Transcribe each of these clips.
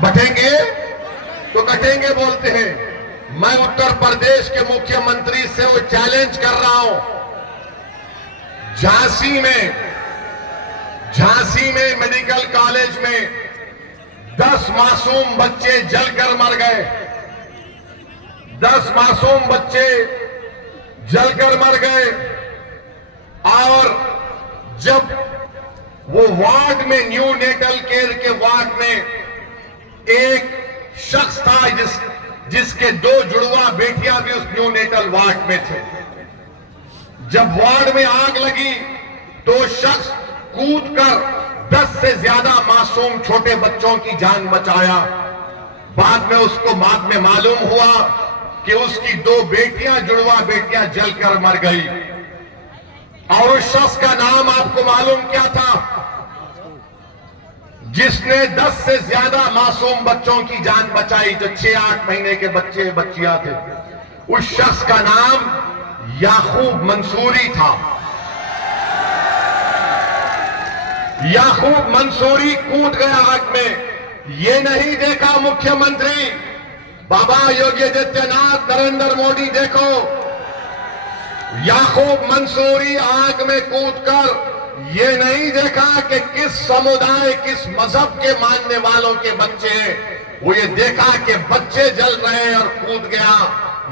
बटेंगे तो कटेंगे बोलते हैं। मैं उत्तर प्रदेश के मुख्यमंत्री से वो चैलेंज कर रहा हूं। झांसी में मेडिकल कॉलेज में 10 मासूम बच्चे जलकर मर गए। 10 मासूम बच्चे जलकर मर गए। और जब वो वार्ड में, न्यू नेटल केयर के वार्ड में एक शख्स था जिसके 2 जुड़वा बेटियां भी उस न्यू नेटल वार्ड में थे। जब वार्ड में आग लगी तो शख्स कूदकर 10 से ज्यादा मासूम छोटे बच्चों की जान बचाया। बाद में मालूम हुआ कि उसकी 2 बेटियां, जुड़वा बेटियां जलकर मर गई। और उस शख्स का नाम आपको मालूम क्या था? जिसने 10 से ज्यादा मासूम बच्चों की जान बचाई, जो 6-8 महीने के बच्चे बच्चियां थे। उस शख्स का नाम याकूब मंसूरी था। याकूब मंसूरी कूद गया आग में। ये नहीं देखा मुख्यमंत्री बाबा योगी आदित्यनाथ, नरेंद्र मोदी, देखो याकूब मंसूरी आग में कूदकर ये नहीं देखा कि किस समुदाय, किस मजहब के मानने वालों के बच्चे हैं। वो ये देखा कि बच्चे जल रहे हैं और कूद गया।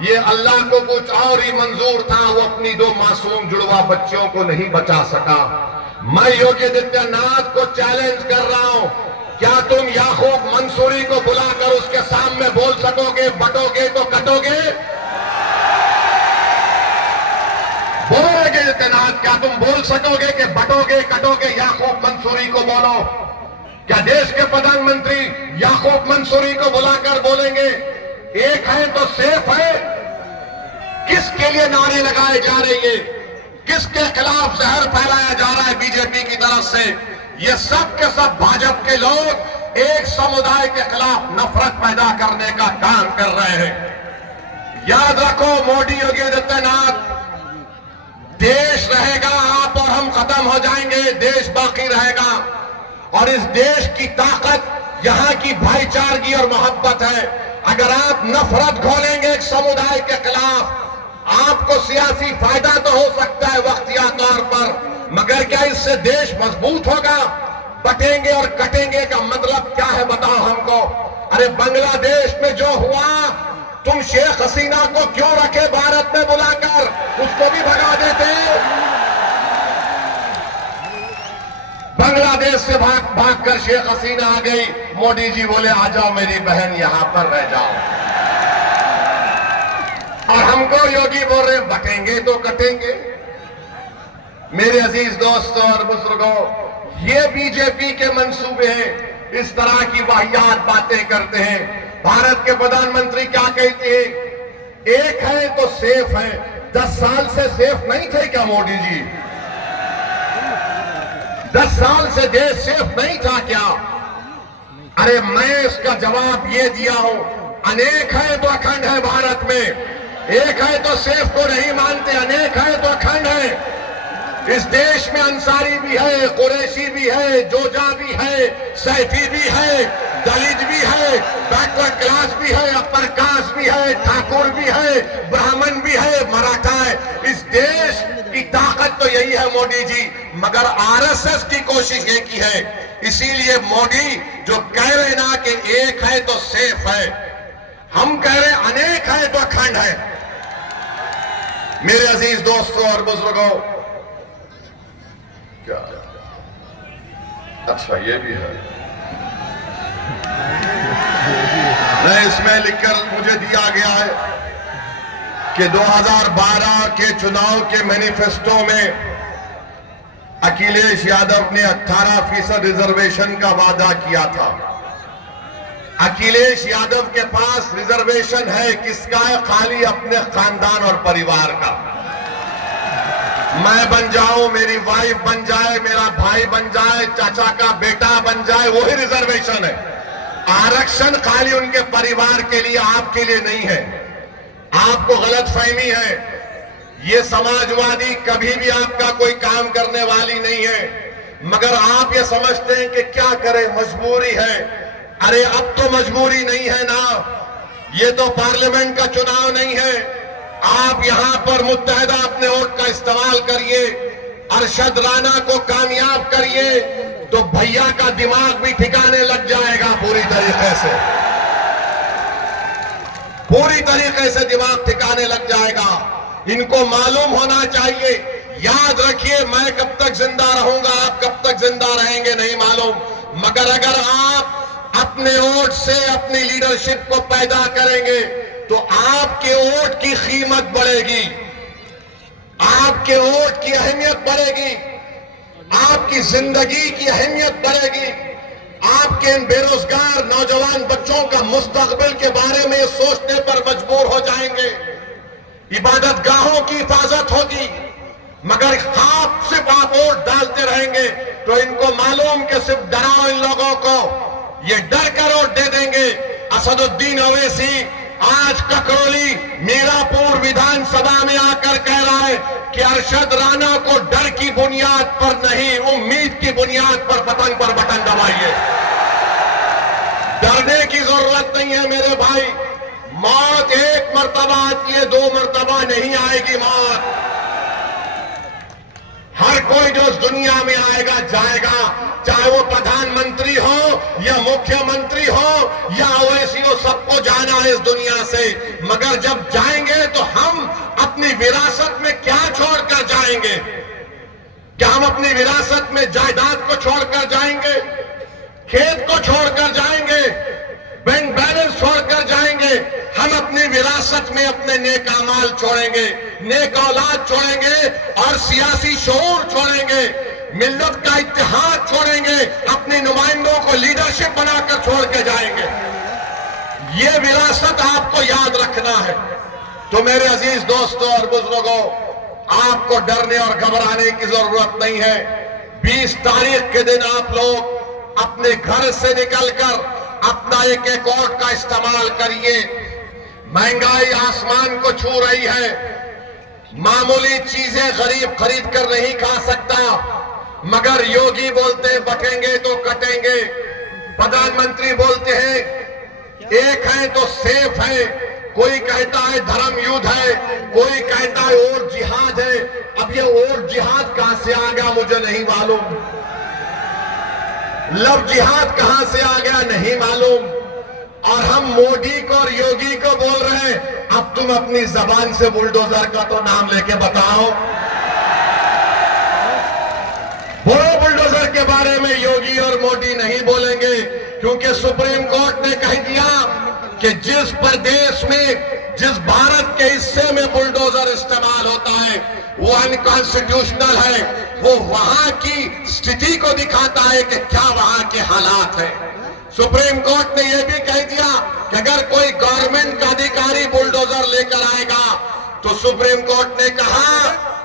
ये अल्लाह को कुछ और ही मंजूर था। वो अपनी 2 मासूम जुड़वा बच्चियों को नहीं बचा सका। मैं योगी आदित्यनाथ को चैलेंज कर रहा हूं, क्या तुम याकूब मंसूरी को बुलाकर उसके सामने बोल सकोगे बटोगे तो कटोगे? बोलोगे आदित्यनाथ, क्या तुम बोल सकोगे कि बटोगे कटोगे? याकूब मंसूरी को बोलो। क्या देश के प्रधानमंत्री याकूब मंसूरी को बुलाकर बोलेंगे एक है तो सेफ है? किसके लिए नारे लगाए जा रहे हैं? किसके खिलाफ जहर फैलाया जा रहा है बीजेपी की तरफ से? ये सब के सब भाजपा के लोग एक समुदाय के खिलाफ नफरत पैदा करने का काम कर रहे हैं। याद रखो, मोदी, योगी आदित्यनाथ, देश रहेगा, आप और हम खत्म हो जाएंगे, देश बाकी रहेगा। और इस देश की ताकत यहां की भाईचारगी और मोहब्बत है। अगर आप नफरत घोलेंगे एक समुदाय के खिलाफ, आपको सियासी फायदा तो हो सकता है वक्तिया तौर पर, मगर क्या इससे देश मजबूत होगा? बटेंगे और कटेंगे का मतलब क्या है बताओ हमको। अरे बांग्लादेश में जो हुआ, तुम शेख हसीना को क्यों रखे भारत में बुलाकर? उसको भी भगा देते। बांग्लादेश से भागकर शेख हसीना आ गई। मोदी जी बोले आ जाओ मेरी बहन, यहां पर रह जाओ। और हमको योगी बोल रहे बटेंगे तो कटेंगे। मेरे अजीज दोस्तों और बुजुर्गों, ये बीजेपी के मंसूबे हैं। इस तरह की वाहियात बातें करते हैं। भारत के प्रधानमंत्री क्या कहते हैं? एक है तो सेफ है। 10 साल से सेफ नहीं थे क्या मोदी जी? 10 साल से देश सेफ नहीं था क्या? अरे मैं इसका जवाब ये दिया हूं, अनेक है तो अखंड है भारत में। एक है तो सेफ को नहीं मानते, अनेक है तो अखंड है। इस देश में अंसारी भी है, कुरैशी भी है, जोजा भी है, सैफी भी है, दलित भी है, बैकवर्ड क्लास भी है, अपर कास्ट भी है, ठाकुर भी है, ब्राह्मण भी है, मराठा है। इस देश की ताकत तो यही है मोदी जी, मगर आरएसएस की कोशिश ये की है। इसीलिए मोदी जो कह रहे ना कि एक है तो सेफ है, हम कह रहे अनेक है तो अखंड है। मेरे अजीज दोस्तों और बुजुर्गों, क्या अच्छा ये भी है नहीं, इसमें लिखकर मुझे दिया गया है कि 2012 के चुनाव के मैनिफेस्टो में अखिलेश यादव ने 18% रिजर्वेशन का वादा किया था। अखिलेश यादव के पास रिजर्वेशन है किसका है? खाली अपने खानदान और परिवार का। मैं बन जाऊं, मेरी वाइफ बन जाए, मेरा भाई बन जाए, चाचा का बेटा बन जाए, वही रिजर्वेशन है। आरक्षण खाली उनके परिवार के लिए, आपके लिए नहीं है। आपको गलतफहमी है। ये समाजवादी कभी भी आपका कोई काम करने वाली नहीं है, मगर आप ये समझते हैं कि क्या करें, मजबूरी है। अरे अब तो मजबूरी नहीं है ना, ये तो पार्लियामेंट का चुनाव नहीं है। आप यहां पर मुत्तहदा अपने वोट का इस्तेमाल करिए, अरशद राना को कामयाब करिए, तो भैया का दिमाग भी ठिकाने लग जाएगा पूरी तरीके से, पूरी तरीके से दिमाग ठिकाने लग जाएगा। इनको मालूम होना चाहिए, याद रखिए मैं कब तक जिंदा रहूंगा, आप कब तक जिंदा रहेंगे नहीं मालूम, मगर अगर आप अपने वोट से अपनी लीडरशिप को पैदा करेंगे तो आपके वोट की कीमत बढ़ेगी, आपके वोट की अहमियत बढ़ेगी, आपकी जिंदगी की अहमियत बढ़ेगी। आपके इन बेरोजगार नौजवान बच्चों का मुस्तकबिल के बारे में सोचने पर मजबूर हो जाएंगे। इबादत गाहों की हिफाजत होगी, मगर सिर्फ आप वोट डालते रहेंगे तो इनको मालूम कि सिर्फ डराओ इन लोगों को, ये डर कर वोट दे देंगे। असदुद्दीन ओवैसी आज ककरौली मीरापुर विधानसभा में आकर कह रहा है कि अरशद राणा को डर की बुनियाद पर नहीं, उम्मीद की बुनियाद पर पतंग पर बटन दबाइए। डरने की जरूरत नहीं है मेरे भाई, मौत एक मर्तबा आती है, दो मर्तबा नहीं आएगी मौत। हर कोई जो इस दुनिया में आएगा जाएगा, चाहे वो प्रधानमंत्री हो या मुख्यमंत्री हो या ओवैसी हो, सबको जाना है इस दुनिया से। मगर जब जाएंगे तो हम अपनी विरासत में क्या छोड़कर जाएंगे? क्या हम अपनी विरासत में जायदाद को छोड़कर जाएंगे, खेत को छोड़कर जाएंगे, बैंक बैलेंस छोड़कर जाएंगे? हम अपनी विरासत में अपने नेक अमाल छोड़ेंगे, नेक औलाद छोड़ेंगे और सियासी शऊर छोड़ेंगे, मिल्लत का इत्तेहाद छोड़ेंगे, अपने नुमाइंदों को लीडरशिप बनाकर छोड़ के जाएंगे। ये विरासत आपको याद रखना है। तो मेरे अजीज दोस्तों और बुजुर्गों, आपको डरने और घबराने की जरूरत नहीं है। 20 तारीख के दिन आप लोग अपने घर से निकलकर अपना एक एक वोट का इस्तेमाल करिए। महंगाई आसमान को छू रही है, मामूली चीजें गरीब खरीद कर नहीं खा सकता, मगर योगी बोलते हैं बटेंगे तो कटेंगे, प्रधानमंत्री बोलते हैं एक है तो सेफ है, कोई कहता है धर्म युद्ध है, कोई कहता है और जिहाद है। अब ये और जिहाद कहां से आ गया मुझे नहीं मालूम, लव जिहाद कहां से आ गया नहीं मालूम। और हम मोदी को और योगी को बोल रहे हैं, अब तुम अपनी जबान से बुलडोजर का तो नाम लेके बताओ, बोलो बुलडोजर के बारे में योगी और मोदी नहीं बोलेंगे, क्योंकि सुप्रीम कोर्ट ने कह दिया कि जिस प्रदेश में, जिस भारत के हिस्से में बुलडोजर इस्तेमाल होता है वो अनकॉन्स्टिट्यूशनल है। वो वहां की स्थिति को दिखाता है कि क्या वहां के हालात हैं। सुप्रीम कोर्ट ने यह भी कह दिया कि अगर कोई गवर्नमेंट का अधिकारी बुलडोजर लेकर आएगा तो सुप्रीम कोर्ट ने कहा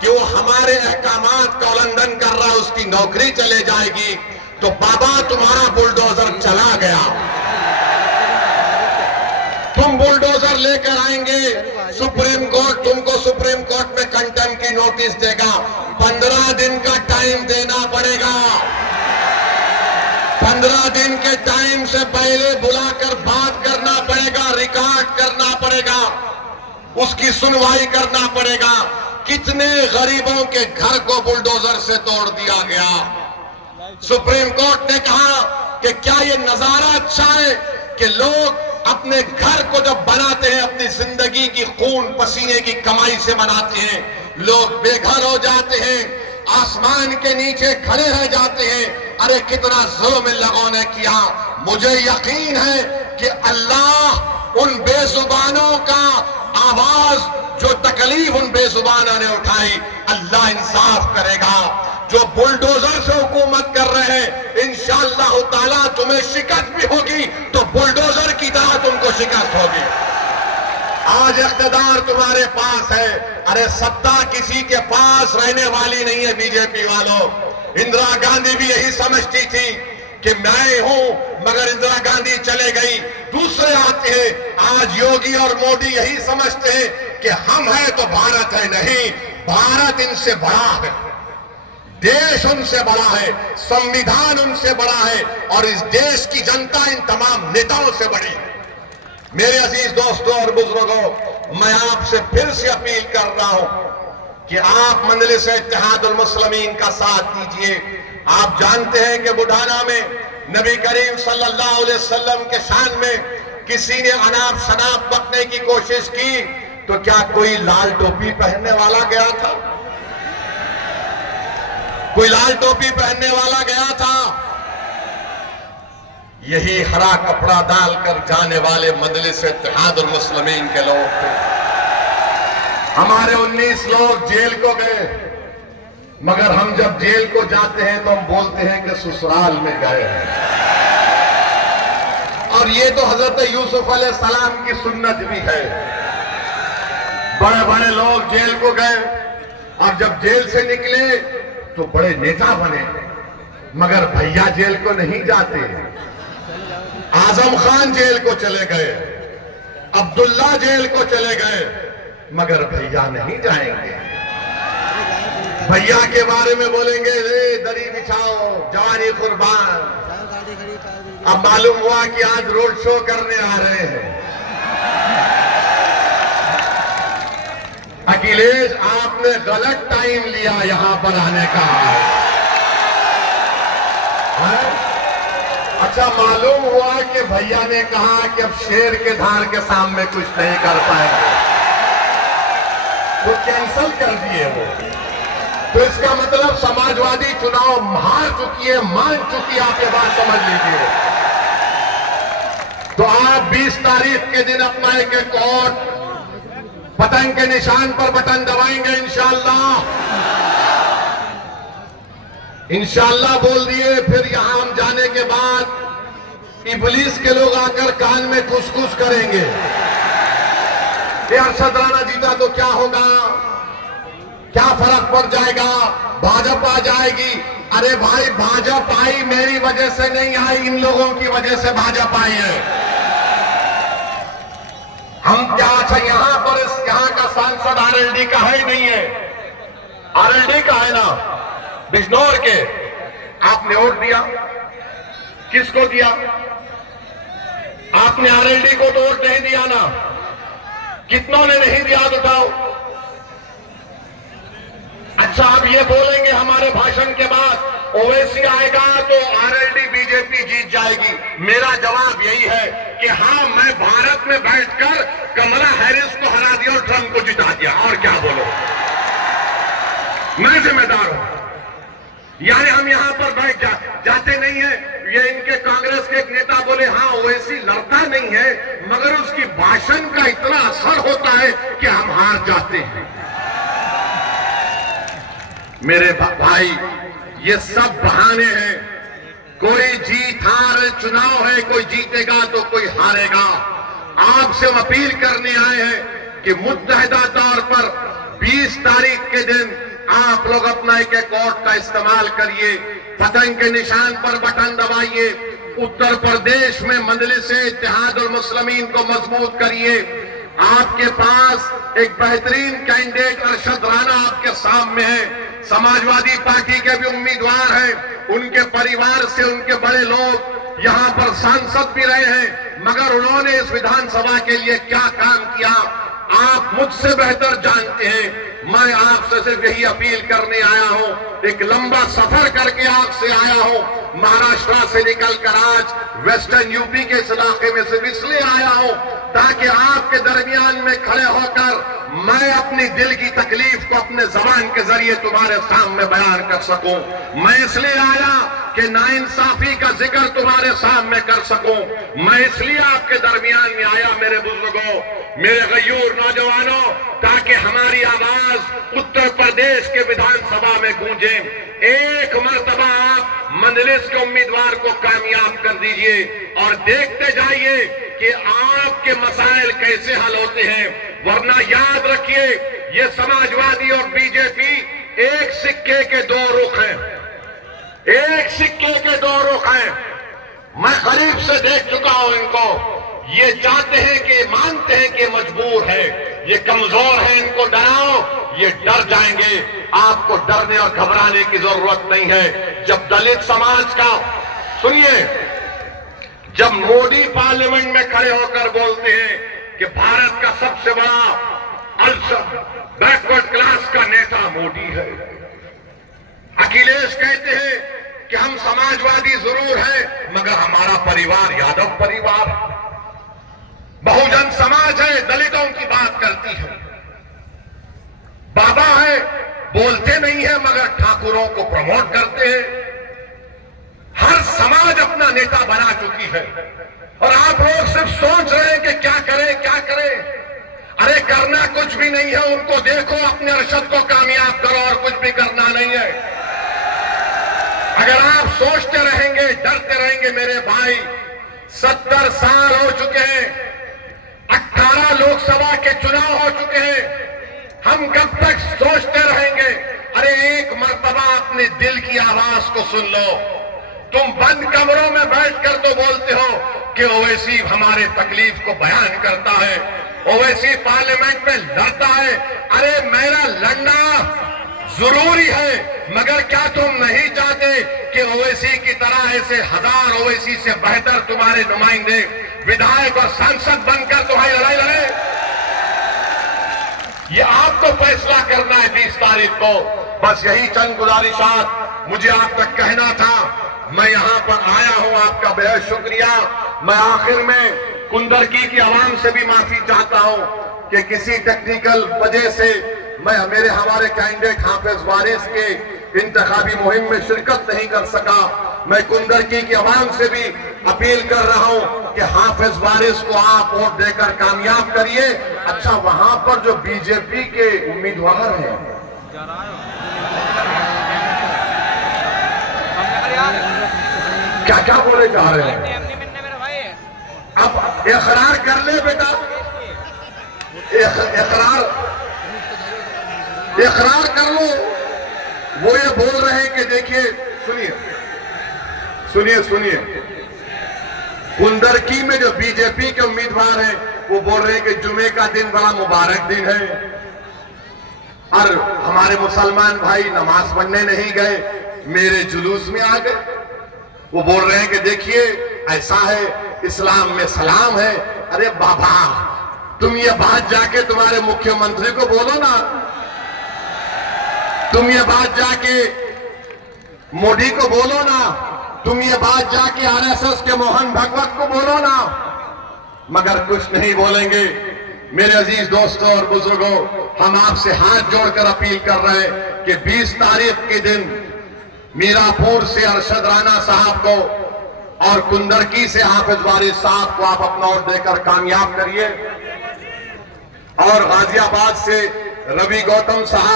कि वो हमारे अहकामात का उल्लंघन कर रहा है, उसकी नौकरी चले जाएगी। तो बाबा तुम्हारा बुलडोजर चला गया, तुम बुलडोजर लेकर आएंगे, सुप्रीम कोर्ट तुमको सुप्रीम कोर्ट में कंटेम्प्ट की नोटिस देगा। 15 दिन का टाइम देना पड़ेगा, 15 दिन के टाइम से पहले बुलाकर बात करना पड़ेगा, रिकॉर्ड करना पड़ेगा, उसकी सुनवाई करना पड़ेगा। कितने गरीबों के घर को बुलडोजर से तोड़ दिया गया। सुप्रीम कोर्ट ने कहा कि क्या ये नजारा अच्छा है कि लोग अपने घर को जब बनाते हैं, अपनी जिंदगी की खून पसीने की कमाई से बनाते हैं, लोग बेघर हो जाते हैं, आसमान के नीचे खड़े रह जाते हैं। अरे कितना जुल्म इन लोगों ने किया। मुझे यकीन है कि अल्लाह उन बेजुबानों का आवाज, जो तकलीफ उन बेजुबानों ने उठाई, अल्लाह इंसाफ करेगा। जो बुलडोजर से हुकूमत कर रहे हैं, इंशाअल्लाह ताला तुम्हें शिकस्त भी होगी तो बुलडोजर की तरह तुमको शिकस्त होगी। आज इख्तिदार तुम्हारे पास है, अरे सत्ता किसी के पास रहने वाली नहीं है। बीजेपी वालों, इंदिरा गांधी भी यही समझती थी कि मैं हूं, मगर इंदिरा गांधी चले गई, दूसरे आते हैं। आज योगी और मोदी यही समझते हैं कि हम हैं तो भारत है, नहीं, भारत इनसे बड़ा है। देश उनसे बड़ा है, संविधान उनसे बड़ा है और इस देश की जनता इन तमाम नेताओं से बड़ी है। मेरे अजीज दोस्तों और बुजुर्गों, मैं आपसे फिर से अपील कर रहा हूं कि आप मजलिस इत्तेहादुल मुस्लिमीन का साथ दीजिए। आप जानते हैं कि बुढ़ाना में नबी करीम सल्लल्लाहु अलैहि वसल्लम के शान में किसी ने अनाप शनाप बकने की कोशिश की तो क्या कोई लाल टोपी पहनने वाला गया था? कोई लाल टोपी पहनने वाला गया था? यही हरा कपड़ा डालकर जाने वाले मजलिस इत्तेहादुल मुस्लिमीन के लोग थे। हमारे 19 लोग जेल को गए, मगर हम जब जेल को जाते हैं तो हम बोलते हैं कि ससुराल में गए हैं। और ये तो हजरत यूसुफ अलैहिस्सलाम की सुन्नत भी है। बड़े बड़े लोग जेल को गए और जब जेल से निकले तो बड़े नेता बने, मगर भैया जेल को नहीं जाते। आजम खान जेल को चले गए, अब्दुल्ला जेल को चले गए, मगर भैया नहीं जाएंगे। भैया के बारे में बोलेंगे रे दरी बिछाओ जवानी कुर्बान। अब मालूम हुआ कि आज रोड शो करने आ रहे हैं। अखिलेश, आपने गलत टाइम लिया यहां पर आने का। अच्छा, मालूम हुआ कि भैया ने कहा कि अब शेर के धार के सामने कुछ नहीं कर पाएंगे, तो कैंसल कर दिए वो। तो इसका मतलब समाजवादी चुनाव हार चुकी है, मान चुकी है। आप ये बात समझ लीजिए। तो आप 20 तारीख के दिन अपना एक वोट पतंग के निशान पर बटन दबाएंगे इंशाअल्लाह बोल दिए। फिर यहां हम जाने के बाद इबलीस के लोग आकर कान में कुछ करेंगे। अरशद राणा जीता तो क्या होगा, क्या फर्क पड़ जाएगा, भाजपा जाएगी। अरे भाई, भाजपा आई मेरी वजह से नहीं आई, इन लोगों की वजह से भाजपा आई है। हम क्या अच्छा यहां पर यहां का सांसद आरएलडी का है नहीं है? आरएलडी का है ना, बिजनौर के। आपने वोट दिया, किसको दिया? आपने आरएलडी को तो वोट नहीं दिया ना। कितनों ने नहीं दिया उठाओ। अच्छा, आप ये बोलेंगे हमारे भाषण के बाद ओवैसी आएगा तो आरएलडी बीजेपी जीत जाएगी। मेरा जवाब यही है कि हाँ, मैं भारत में बैठकर कमला हैरिस को हरा दिया और ट्रंप को जिता दिया। और क्या बोलो, मैं जिम्मेदार हूं। यानी हम यहां पर बैठ जाते नहीं है। ये इनके कांग्रेस के एक नेता बोले हाँ, ओवैसी लड़ता नहीं है, मगर उसकी भाषण का इतना असर होता है कि हम हार जाते हैं। मेरे भाई, ये सब बहाने हैं। कोई जीत हार चुनाव है, कोई जीतेगा तो कोई हारेगा। आपसे हम अपील करने आए हैं कि मुत्तहिदा तौर पर 20 तारीख के दिन आप लोग अपना एक वोट का इस्तेमाल करिए, पतंग के निशान पर बटन दबाइए, उत्तर प्रदेश में मजलिस इत्तेहादुल मुस्लिमीन को मजबूत करिए। आपके पास एक बेहतरीन कैंडिडेट अरशद राणा आपके सामने है। समाजवादी पार्टी के भी उम्मीदवार हैं, उनके परिवार से उनके बड़े लोग यहां पर सांसद भी रहे हैं, मगर उन्होंने इस विधानसभा के लिए क्या काम किया आप मुझसे बेहतर जानते हैं। मैं आपसे सिर्फ यही अपील करने आया हूं, एक लंबा सफर करके आपसे आया हूं। महाराष्ट्र से निकलकर आज वेस्टर्न यूपी के इस इलाके में सिर्फ इसलिए आया हूं ताकि आपके दरमियान में खड़े होकर मैं अपनी दिल की तकलीफ को अपने जबान के जरिए तुम्हारे सामने बयान कर सकूं। मैं इसलिए आया कि नाइंसाफी का जिक्र तुम्हारे सामने कर सकूं। मैं इसलिए आपके दरमियान में आया मेरे बुजुर्गों, मेरे गयूर नौजवानों, ताकि हमारी आवाज उत्तर प्रदेश के विधानसभा में गूंजे। एक मर्तबा आप मजलिस के उम्मीदवार को कामयाब कर दीजिए और देखते जाइए कि आपके मसाइल कैसे हल होते हैं। वरना याद रखिए, ये समाजवादी और बीजेपी एक सिक्के के दो रुख हैं, एक सिक्के के दो रुख हैं। मैं करीब से देख चुका हूं इनको। ये चाहते हैं कि मानते हैं कि मजबूर है, ये कमजोर हैं, इनको डराओ, ये डर जाएंगे। आपको डरने और घबराने की जरूरत नहीं है। जब दलित समाज का, सुनिए, जब मोदी पार्लियामेंट में खड़े होकर बोलते हैं कि भारत का सबसे बड़ा बैकवर्ड क्लास का नेता मोदी है, अखिलेश कहते हैं कि हम समाजवादी जरूर हैं मगर हमारा परिवार यादव परिवार है, बहुजन समाज है, दलितों की बात करती है, बाबा है, बोलते नहीं है मगर ठाकुरों को प्रमोट करते हैं। हर समाज अपना नेता बना चुकी है और आप लोग सिर्फ सोच रहे हैं कि क्या करें क्या करें। अरे करना कुछ भी नहीं है, उनको देखो, अपने अरशद को कामयाब करो और कुछ भी करना नहीं है। अगर आप सोचते रहेंगे, डरते रहेंगे, मेरे भाई 70 साल हो चुके हैं, 18 लोकसभा के चुनाव हो चुके हैं, हम कब तक सोचते रहेंगे? अरे एक मर्तबा अपने दिल की आवाज को सुन लो। तुम बंद कमरों में बैठकर तो बोलते हो कि ओवैसी हमारे तकलीफ को बयान करता है, ओवैसी पार्लियामेंट में लड़ता है। अरे मेरा लड़ना जरूरी है, मगर क्या तुम नहीं चाहते कि ओवैसी की तरह ऐसे हजार ओवैसी से बेहतर तुम्हारे नुमाइंदे विधायक और सांसद बनकर तुम्हारी लड़ाई लड़े? ये आपको फैसला करना है 20 तारीख को। बस यही चंद गुजारिशात मुझे आप तक कहना था। मैं यहां पर आया हूं, आपका बेहद शुक्रिया। मैं आखिर में कुंदरकी की आवाम से भी माफी चाहता हूं कि किसी टेक्निकल वजह से मेरे हमारे कैंडिडेट हाफिज वारिस के इंतखाबी मुहिम में शिरकत नहीं कर सका। मैं कुंदरकी की आवाम से भी अपील कर रहा हूं कि हाफिज वारिस को आप वोट देकर कामयाब करिए। अच्छा, वहां पर जो बीजेपी के उम्मीदवार हैं, क्या क्या बोले जा रहे हैं? अब इकरार कर ले बेटा, इकरार कर लो। वो ये बोल रहे हैं कि देखिए, सुनिए सुनिए सुनिए, कुंदरकी में जो बीजेपी के उम्मीदवार हैं वो बोल रहे हैं कि जुमे का दिन बड़ा मुबारक दिन है और हमारे मुसलमान भाई नमाज पढ़ने नहीं गए, मेरे जुलूस में आ गए। वो बोल रहे हैं कि देखिए ऐसा है, इस्लाम में सलाम है। अरे बाबा, तुम ये बात जाके तुम्हारे मुख्यमंत्री को बोलो ना, तुम ये बात जाके मोदी को बोलो ना, तुम ये बात जाके आरएसएस के मोहन भागवत को बोलो ना, मगर कुछ नहीं बोलेंगे। मेरे अजीज दोस्तों और बुजुर्गों, हम आपसे हाथ जोड़कर अपील कर रहे हैं कि 20 तारीख के दिन मीरापुर से अरशद राणा साहब को और कुंदरकी से हाफिज वारिस साहब को आप अपना वोट देकर कामयाब करिए और गाजियाबाद से रवि गौतम साहब